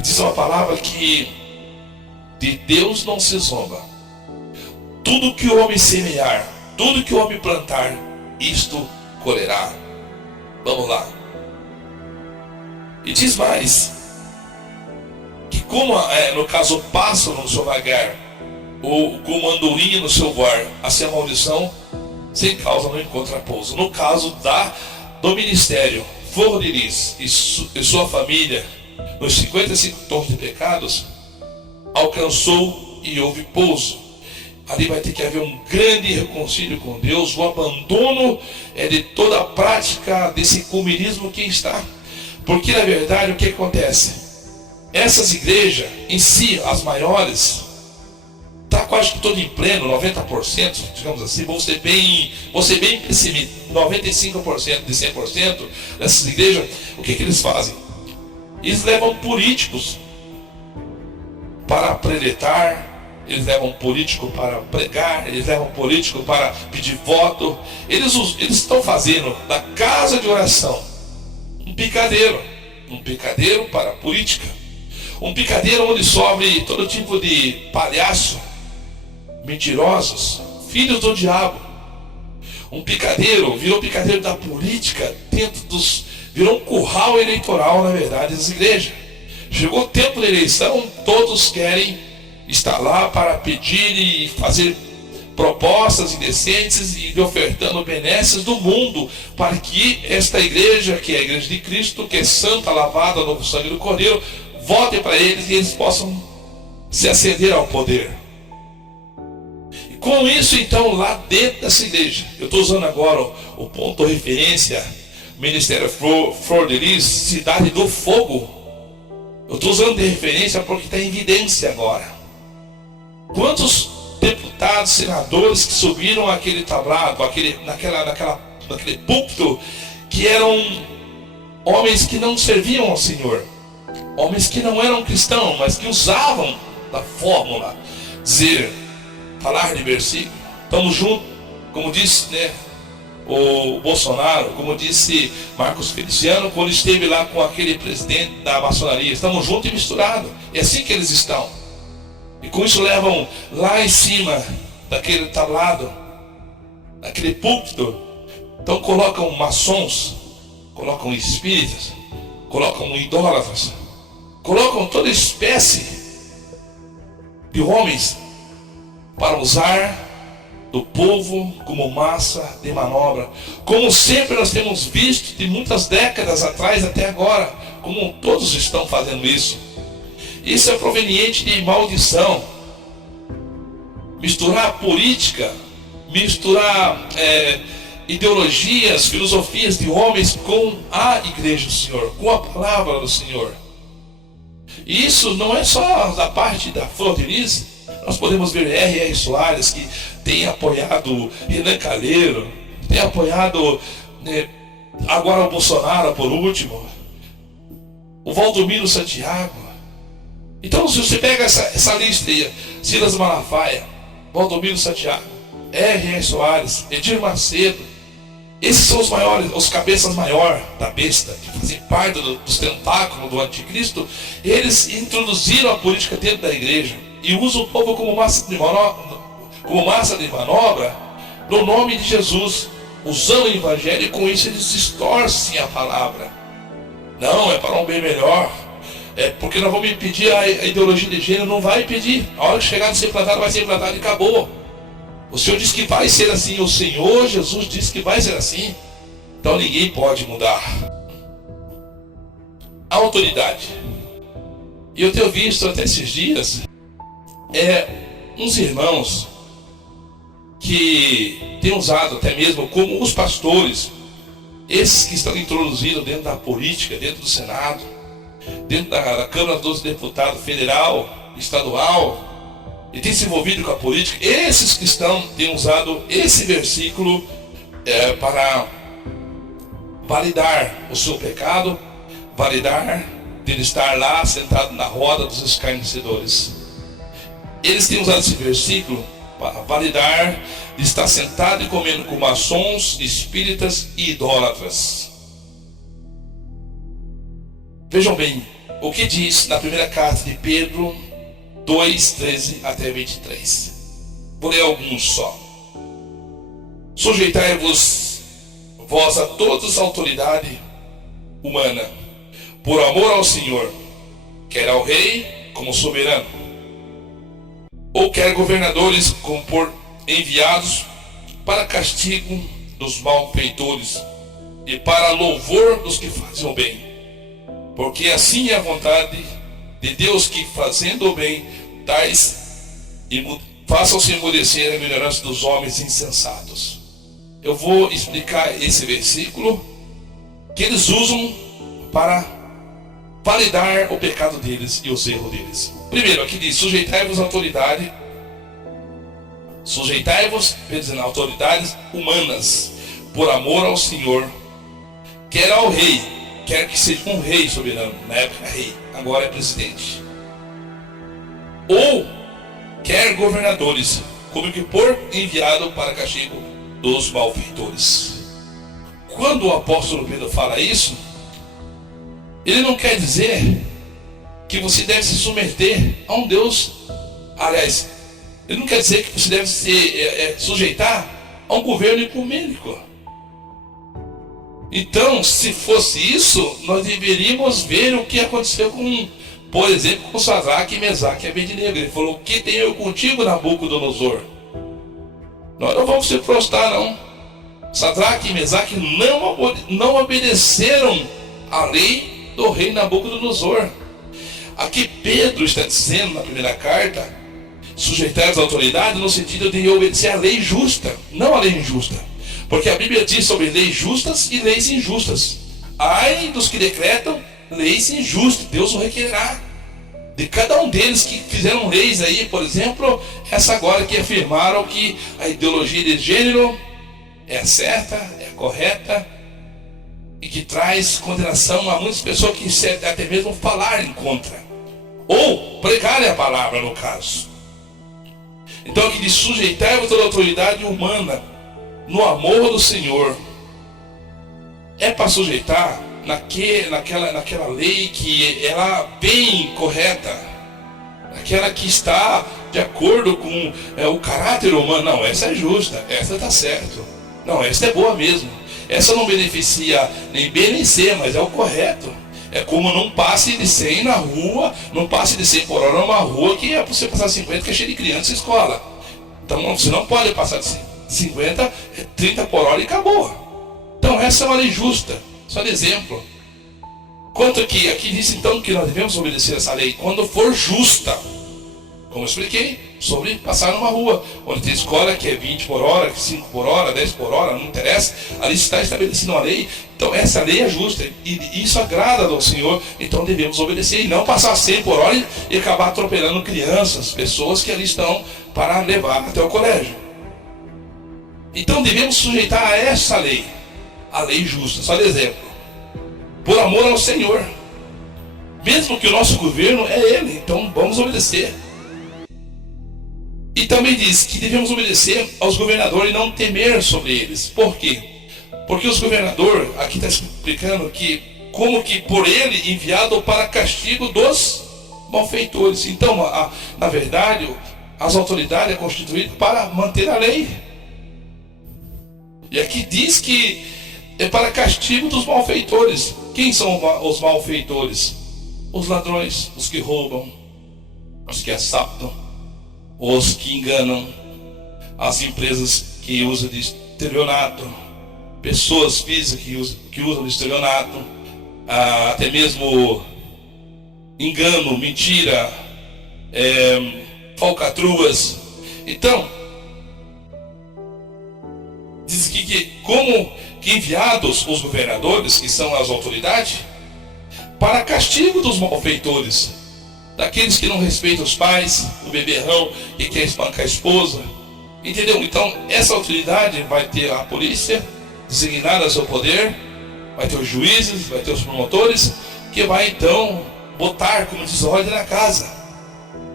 Que diz uma palavra que de Deus não se zomba. Tudo que o homem semear, tudo que o homem plantar, isto colherá. Vamos lá. E diz mais, que como no caso o pássaro no seu vagar, ou como a andorinha no seu voar, assim a maldição sem causa não encontra pouso. No caso do ministério Flor de Lis e sua família, nos 55 tons de pecados, alcançou e houve pouso. Ali vai ter que haver um grande reconcílio com Deus, o abandono de toda a prática desse comunismo que está. Porque na verdade o que acontece? Essas igrejas em si, as maiores, está quase que todo em pleno, 90%, digamos assim, vou ser bem pessimista, 95% de 100% dessas igrejas, o que eles fazem? Eles levam políticos para preletar, eles levam político para pregar, eles levam político para pedir voto. Eles estão fazendo da casa de oração um picadeiro para a política, um picadeiro onde sobe todo tipo de palhaço, mentirosos, filhos do diabo. Um picadeiro, virou picadeiro da política, virou um curral eleitoral, na verdade, das igrejas. Chegou o tempo da eleição, todos querem estar lá para pedir e fazer propostas indecentes e ofertando benesses do mundo, para que esta igreja, que é a igreja de Cristo, que é santa, lavada no sangue do Cordeiro, vote para eles e eles possam se ascender ao poder. E com isso, então, lá dentro dessa igreja, eu estou usando agora o ponto de referência, Ministério Flor de Lis, Cidade do Fogo. Eu estou usando de referência porque está em evidência agora. Quantos deputados, senadores que subiram aquele tablado, naquele púlpito, que eram homens que não serviam ao Senhor, homens que não eram cristãos, mas que usavam da fórmula, falar de versículo, estamos juntos, como disse o Bolsonaro, como disse Marcos Feliciano, quando esteve lá com aquele presidente da maçonaria, estamos juntos e misturados, é assim que eles estão. E com isso levam lá em cima daquele tablado, daquele púlpito, então colocam maçons, colocam espíritas, colocam idólatras, colocam toda espécie de homens para usar do povo como massa de manobra, como sempre nós temos visto de muitas décadas atrás até agora, como todos estão fazendo isso. Isso é proveniente de maldição. Misturar política, misturar ideologias, filosofias de homens com a igreja do Senhor, com a palavra do Senhor. E isso não é só da parte da Flor de Lis. Nós podemos ver R.R. Soares, que tem apoiado Renan Calheiro, tem apoiado agora o Bolsonaro por último, o Valdomiro Santiago. Então, se você pega essa lista aí, Silas Malafaia, Valdomiro Santiago, R.R. Soares, Edir Macedo, esses são os maiores, os cabeças maiores da besta, que fazem parte dos tentáculos do anticristo. Eles introduziram a política dentro da igreja e usam o povo como massa de manobra no nome de Jesus, usando o evangelho, e com isso eles distorcem a palavra. Não, é para um bem melhor. Porque nós vamos impedir a ideologia de gênero. Não vai impedir. A hora que chegar de ser implantado, vai ser implantado e acabou. O Senhor disse que vai ser assim. O Senhor Jesus disse que vai ser assim. Então ninguém pode mudar. A autoridade. E eu tenho visto até esses dias uns irmãos que têm usado até mesmo como os pastores, esses que estão introduzidos dentro da política, dentro do Senado, dentro da Câmara dos Deputados Federal, Estadual, e tem se envolvido com a política. Esses cristãos têm usado esse versículo para validar o seu pecado, validar dele estar lá sentado na roda dos escarnecedores. Eles têm usado esse versículo para validar de estar sentado e comendo com maçons, espíritas e idólatras. Vejam bem, o que diz na primeira carta de Pedro 2, 13 até 23. Vou ler alguns só. Sujeitai-vos vós a todas a autoridade humana, por amor ao Senhor, quer ao rei como soberano, ou quer governadores como por enviados para castigo dos malfeitores e para louvor dos que fazem o bem. Porque assim é a vontade de Deus, que fazendo o bem, façam-se emudecer a ignorância dos homens insensatos. Eu vou explicar esse versículo que eles usam para validar o pecado deles e os erros deles. Primeiro, aqui diz: sujeitai-vos à autoridade. Sujeitai-vos, dizendo, autoridades humanas, por amor ao Senhor, quer ao rei, quer que seja um rei soberano, na época era rei, agora é presidente, ou quer governadores, como que por enviado para castigo dos malfeitores. Quando o apóstolo Pedro fala isso, ele não quer dizer que você deve se submeter a um Deus. Aliás, ele não quer dizer que você deve se sujeitar a um governo ecumênico. Então, se fosse isso, nós deveríamos ver o que aconteceu com, por exemplo, com Sadraque, Mesaque e Abednego. Ele falou: o que tenho eu contigo, Nabucodonosor? Nós não vamos se prostrar, não. Sadraque e Mesaque não obedeceram à lei do rei Nabucodonosor. Aqui Pedro está dizendo na primeira carta: sujeitar as autoridades, no sentido de obedecer à lei justa, não à lei injusta. Porque a Bíblia diz sobre leis justas e leis injustas. Ai dos que decretam leis injustas, Deus o requererá de cada um deles que fizeram leis aí, por exemplo, essa agora que afirmaram que a ideologia de gênero é certa, é correta, e que traz condenação a muitas pessoas que até mesmo falarem contra, ou pregarem a palavra, no caso. Então aqui diz: sujeitai-vos toda a autoridade humana no amor do Senhor. É para sujeitar naquela lei que ela é bem correta, aquela que está de acordo com o caráter humano. Não, essa é justa, essa está certo. Não, essa é boa mesmo. Essa não beneficia nem B nem C, mas é o correto. É como não passe de 100 na rua, não passe de 100 por hora numa rua que é para você passar 50, que é cheio de criança em escola. Então você não pode passar de 50, 30 por hora e acabou. Então essa é uma lei justa, só de exemplo. Quanto que aqui diz então que nós devemos obedecer essa lei quando for justa, como eu expliquei, sobre passar numa rua, onde tem escola que é 20 por hora, 5 por hora, 10 por hora, não interessa, ali está estabelecida uma lei. Então essa lei é justa e isso agrada ao Senhor, então devemos obedecer e não passar 100 por hora e acabar atropelando crianças, pessoas que ali estão para levar até o colégio. Então devemos sujeitar a essa lei, a lei justa, só de exemplo, por amor ao Senhor, mesmo que o nosso governo é Ele, então vamos obedecer. E também diz que devemos obedecer aos governadores e não temer sobre eles. Por quê? Porque os governadores, aqui está explicando que como que por ele enviado para castigo dos malfeitores. Então, na verdade, as autoridades é constituídas para manter a lei. E aqui diz que é para castigo dos malfeitores. Quem são os malfeitores? Os ladrões, os que roubam, os que assaltam, os que enganam, as empresas que usam de estelionato, pessoas físicas que usam de estelionato, até mesmo engano, mentira, falcatruas. Então, diz que como que enviados os governadores, que são as autoridades, para castigo dos malfeitores, daqueles que não respeitam os pais, o beberrão que quer espancar a esposa, entendeu? Então essa autoridade vai ter a polícia designada a seu poder, vai ter os juízes, vai ter os promotores, que vai então botar, como diz, ordem na casa.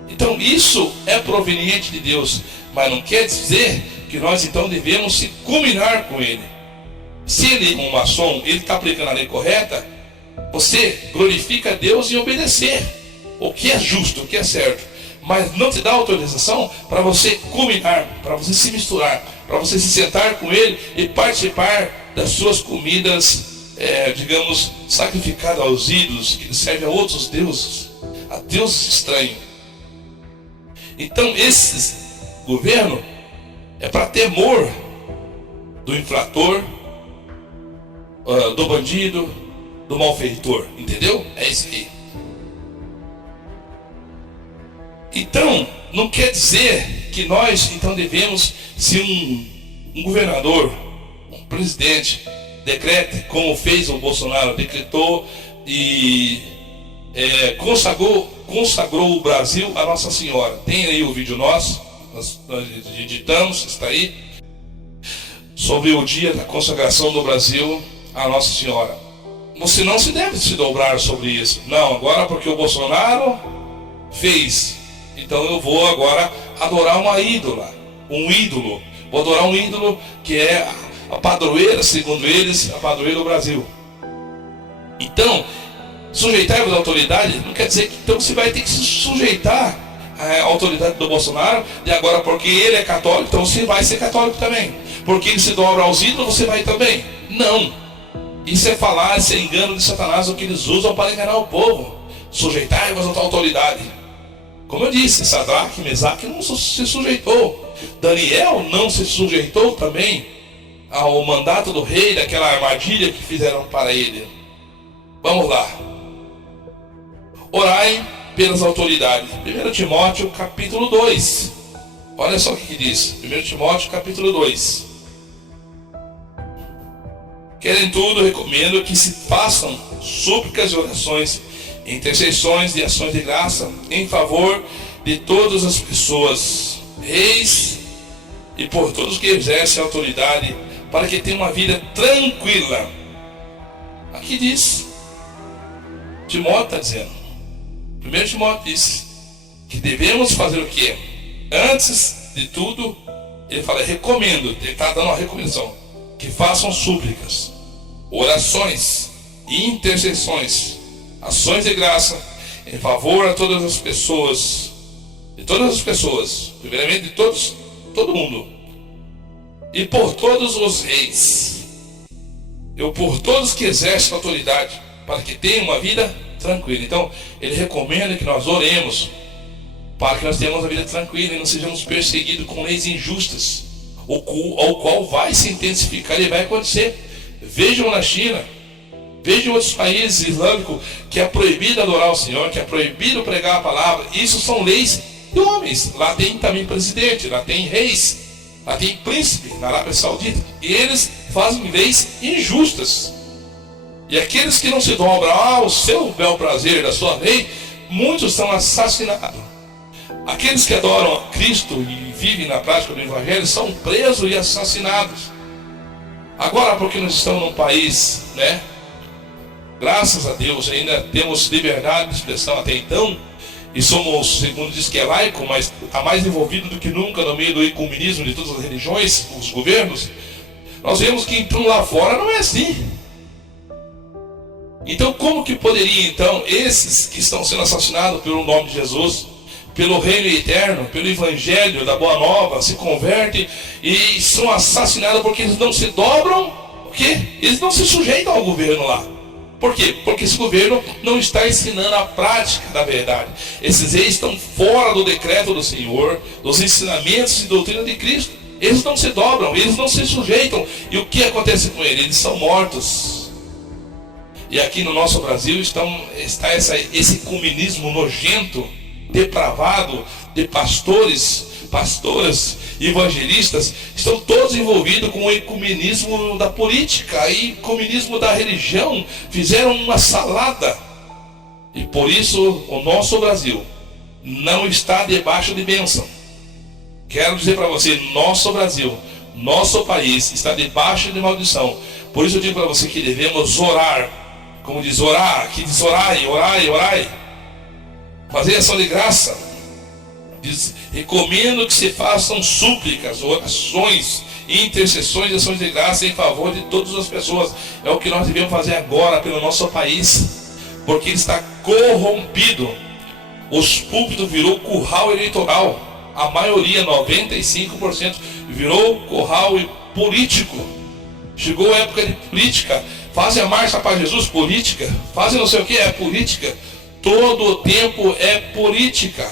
Então isso é proveniente de Deus, mas não quer dizer que nós então devemos se combinar com ele. Se ele é um maçom, ele está aplicando a lei correta, Você glorifica a Deus em obedecer o que é justo, o que é certo, mas não te dá autorização para você combinar, para você se misturar, para você se sentar com Ele e participar das suas comidas, digamos, sacrificadas aos ídolos, que servem a outros deuses, a deuses estranhos. Então esse governo é para temor do infrator, do bandido, do malfeitor, entendeu? É isso aí. Então, não quer dizer que nós então devemos, se um governador, um presidente, decrete, como fez o Bolsonaro, decretou e consagrou o Brasil a Nossa Senhora. Tem aí o vídeo nosso, nós editamos, está aí, sobre o dia da consagração do Brasil a Nossa Senhora. Você não se deve se dobrar sobre isso. Não, agora porque o Bolsonaro fez, então eu vou agora adorar uma ídola, um ídolo. Vou adorar um ídolo que é a padroeira, segundo eles, a padroeira do Brasil. Então, sujeitar-vos à autoridade não quer dizer que então você vai ter que se sujeitar à autoridade do Bolsonaro, e agora porque ele é católico, então você vai ser católico também. Porque ele se dobra aos ídolos, você vai também. Não. Isso é falar, isso é engano de Satanás, o que eles usam para enganar o povo. Sujeitar-vos à autoridade. Como eu disse, Sadraque, Mesaque não se sujeitou. Daniel não se sujeitou também ao mandato do rei, daquela armadilha que fizeram para ele. Vamos lá. Orai pelas autoridades. 1 Timóteo capítulo 2. Olha só o que diz. 1 Timóteo capítulo 2. Querem tudo, recomendo que se façam súplicas e orações, intercessões e ações de graça em favor de todas as pessoas, reis e por todos que exercem autoridade, para que tenham uma vida tranquila. Aqui diz, Timóteo está dizendo, 1 Timóteo diz que devemos fazer o quê? Antes de tudo, ele fala, recomendo, ele está dando uma recomendação, que façam súplicas, orações e intercessões, ações de graça em favor a todas as pessoas, primeiramente de todo mundo, e por todos os reis, e por todos que exercem autoridade, para que tenham uma vida tranquila. Então, ele recomenda que nós oremos para que nós tenhamos uma vida tranquila e não sejamos perseguidos com leis injustas, ao qual vai se intensificar e vai acontecer. Vejam na China, vejam outros países islâmicos que é proibido adorar o Senhor, que é proibido pregar a palavra. Isso são leis de homens. Lá tem também presidente, lá tem reis, lá tem príncipe na Arábia Saudita, e eles fazem leis injustas. E aqueles que não se dobram ao seu bel prazer da sua lei, muitos são assassinados. Aqueles que adoram a Cristo e vivem na prática do Evangelho são presos e assassinados. Agora, porque nós estamos num país, graças a Deus, ainda temos liberdade de expressão até então, e somos, segundo diz que é laico, mas está mais envolvido do que nunca no meio do ecumenismo de todas as religiões, os governos. Nós vemos que então lá fora não é assim. Então, como que poderia então esses que estão sendo assassinados pelo nome de Jesus, pelo reino eterno, pelo evangelho da boa nova, se convertem e são assassinados porque eles não se dobram? Porque eles não se sujeitam ao governo lá. Por quê? Porque esse governo não está ensinando a prática da verdade. Esses reis estão fora do decreto do Senhor, dos ensinamentos e doutrina de Cristo. Eles não se dobram, eles não se sujeitam. E o que acontece com eles? Eles são mortos. E aqui no nosso Brasil está esse comunismo nojento, depravado, de pastores, pastoras, evangelistas, estão todos envolvidos com o ecumenismo da política e ecumenismo da religião. Fizeram uma salada. E por isso o nosso Brasil não está debaixo de bênção. Quero dizer para você, nosso Brasil, nosso país está debaixo de maldição. Por isso eu digo para você que devemos orar. Como diz orar, aqui diz orai, orai, orai. Fazer ação de graça, Diz: recomendo que se façam súplicas, orações, intercessões e ações de graça em favor de todas as pessoas. É o que nós devemos fazer agora pelo nosso país, porque ele está corrompido. Os púlpitos virou curral eleitoral. A maioria, 95%, virou curral político. Chegou a época de política. Fazem a marcha para Jesus, política. Fazem não sei o que, é política. Todo o tempo é política.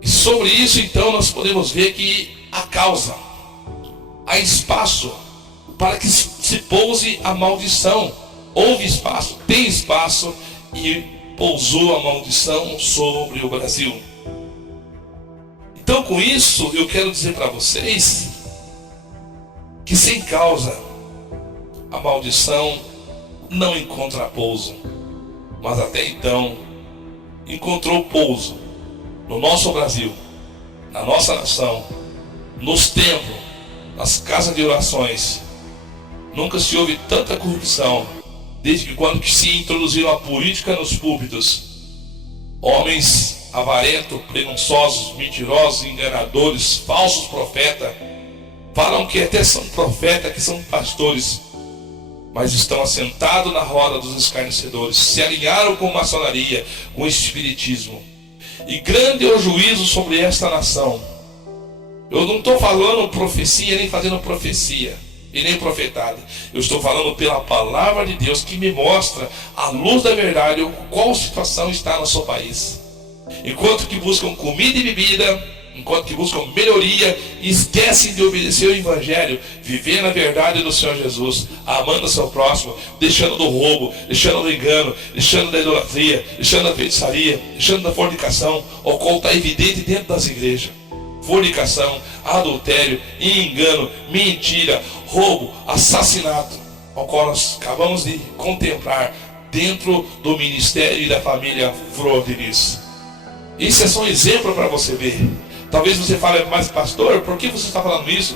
E sobre isso, então, nós podemos ver que há causa, há espaço para que se pouse a maldição. Houve espaço, tem espaço, e pousou a maldição sobre o Brasil. Então, com isso, eu quero dizer para vocês que sem causa a maldição não encontra pouso, mas até então encontrou pouso no nosso Brasil, na nossa nação, nos templos, nas casas de orações. Nunca se houve tanta corrupção desde que quando que se introduziram a política nos púlpitos. Homens avarentos, presunçosos, mentirosos, enganadores, falsos profetas, falam que até são profetas, que são pastores, mas estão assentados na roda dos escarnecedores, se alinharam com maçonaria, com espiritismo. E grande é o juízo sobre esta nação. Eu não estou falando profecia, nem fazendo profecia, e nem profetada. Eu estou falando pela palavra de Deus, que me mostra a luz da verdade, qual situação está no seu país. Enquanto que buscam comida e bebida, enquanto que buscam melhoria, esquecem de obedecer o Evangelho, viver na verdade do Senhor Jesus, amando o seu próximo, deixando do roubo, deixando do engano, deixando da idolatria, deixando da feitiçaria, deixando da fornicação, o qual está evidente dentro das igrejas. Fornicação, adultério, engano, mentira, roubo, assassinato, ao qual nós acabamos de contemplar dentro do ministério e da família Flor de Lis. Isso é só um exemplo para você ver. Talvez você fale: mas pastor, por que você está falando isso?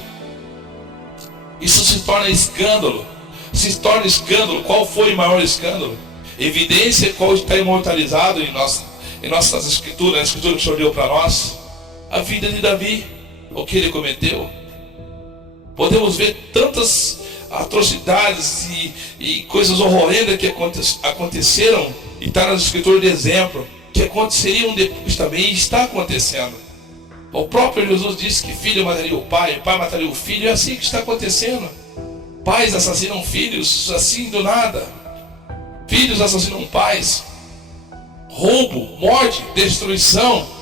Isso se torna escândalo. Se torna escândalo. Qual foi o maior escândalo? Evidência qual está imortalizado em nossas escrituras, na escritura que o Senhor deu para nós. A vida de Davi, o que ele cometeu. Podemos ver tantas atrocidades e coisas horrendas que aconteceram, e está nas escrituras de exemplo, que aconteceriam depois também, e está acontecendo. O próprio Jesus disse que filho mataria o pai mataria o filho. É assim que está acontecendo. Pais assassinam filhos assim do nada. Filhos assassinam pais. Roubo, morte, destruição.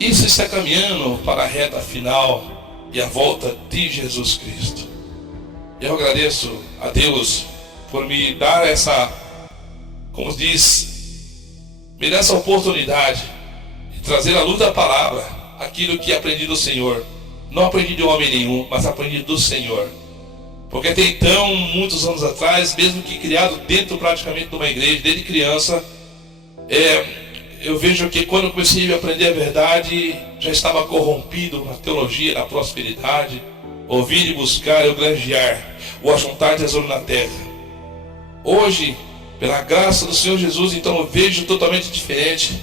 Isso está caminhando para a reta final e a volta de Jesus Cristo. Eu agradeço a Deus por me dar essa, como diz, me dar essa oportunidade de trazer à luz da palavra aquilo que aprendi do Senhor. Não aprendi de homem nenhum, mas aprendi do Senhor. Porque até então, muitos anos atrás, mesmo que criado dentro praticamente de uma igreja, desde criança, eu vejo que quando eu comecei a aprender a verdade, já estava corrompido na teologia, na prosperidade. Ouvir e buscar é o granjear, o ajuntar tesouro na terra. Hoje, pela graça do Senhor Jesus, então eu vejo totalmente diferente,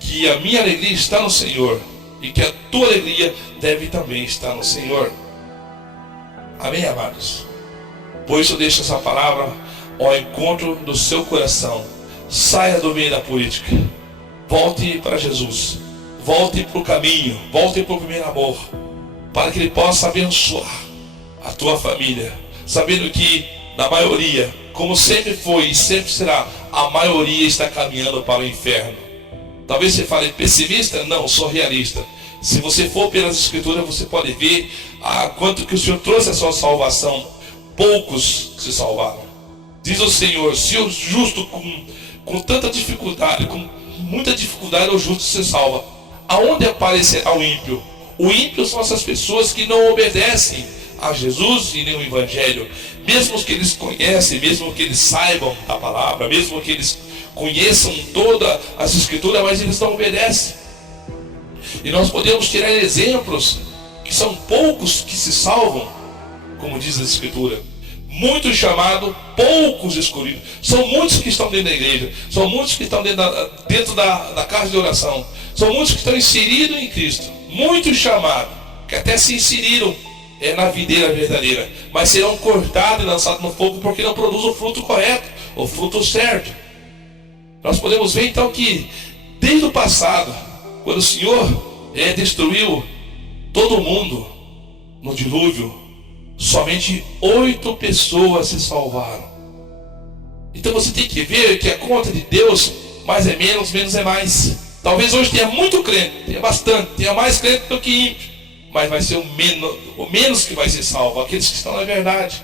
que a minha alegria está no Senhor, e que a tua alegria deve também estar no Senhor. Amém, amados? Por isso eu deixo essa palavra ao encontro do seu coração. Saia do meio da política. Volte para Jesus. Volte para o caminho. Volte para o primeiro amor. Para que Ele possa abençoar a tua família. Sabendo que, na maioria, como sempre foi e sempre será, a maioria está caminhando para o inferno. Talvez você fale pessimista? Não, sou realista. Se você for pelas escrituras, você pode ver quanto que o Senhor trouxe a sua salvação. Poucos se salvaram. Diz o Senhor: se o justo com tanta dificuldade, com muita dificuldade, o justo se salva, aonde aparecerá o ímpio? O ímpio são essas pessoas que não obedecem a Jesus e nem o Evangelho. Mesmo que eles conhecem, mesmo que eles saibam a palavra, mesmo que eles conheçam todas as escrituras, mas eles não obedecem. E nós podemos tirar exemplos que são poucos que se salvam, como diz a escritura. muitos chamados, poucos escolhidos. São muitos que estão dentro da igreja, são muitos que estão dentro da casa de oração, são muitos que estão inseridos em Cristo, muitos chamados, que até se inseriram na videira verdadeira, mas serão cortados e lançados no fogo porque não produzem o fruto correto, o fruto certo. Nós podemos ver então que desde o passado, quando o Senhor destruiu todo mundo no dilúvio, somente 8 pessoas se salvaram. Então você tem que ver que a conta de Deus, mais é menos, menos é mais. Talvez hoje tenha muito crente, tenha bastante, tenha mais crente do que ímpio, mas vai ser o menos que vai ser salvo, aqueles que estão na verdade.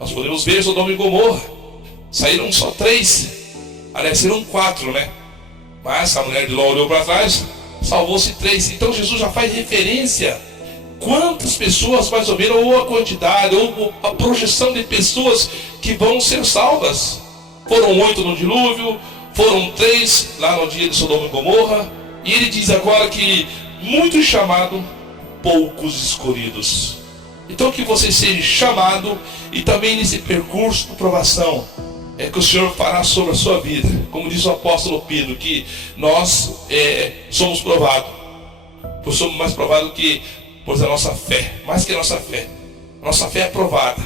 Nós podemos ver Sodoma e Gomorra, saíram só 3, aliás, saíram 4, né? Mas a mulher de Ló olhou para trás, salvou-se 3. Então Jesus já faz referência quantas pessoas mais ou menos, ou a quantidade, ou a projeção de pessoas que vão ser salvas. Foram 8 no dilúvio, foram 3 lá no dia de Sodoma e Gomorra, e ele diz agora que muitos chamados, poucos escolhidos. Então que você seja chamado, e também nesse percurso de provação que o Senhor fará sobre a sua vida. Como diz o apóstolo Pedro, que nós somos provados, pois somos mais provados que pois a nossa fé, mais que a nossa fé é aprovada.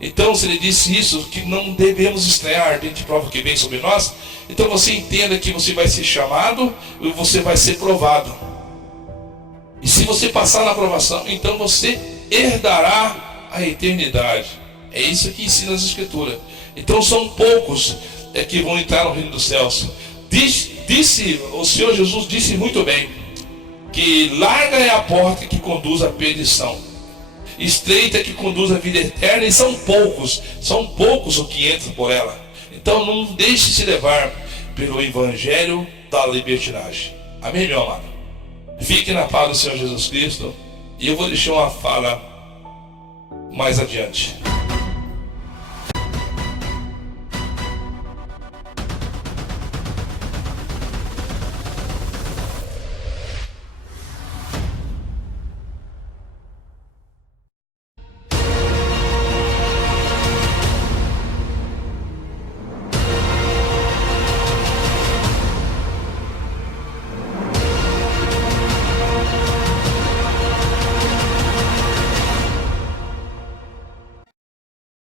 Então se ele disse isso, que não devemos estranhar a ardente prova que vem sobre nós, então você entenda que você vai ser chamado e você vai ser provado. E se você passar na aprovação, então você herdará a eternidade. É isso que ensina as Escrituras. Então são poucos que vão entrar no reino dos céus. O Senhor Jesus disse muito bem, que larga é a porta que conduz à perdição, estreita que conduz à vida eterna, e são poucos os que entram por ela. Então não deixe se levar pelo evangelho da libertinagem. Amém, meu amado? Fique na paz do Senhor Jesus Cristo, e eu vou deixar uma fala mais adiante.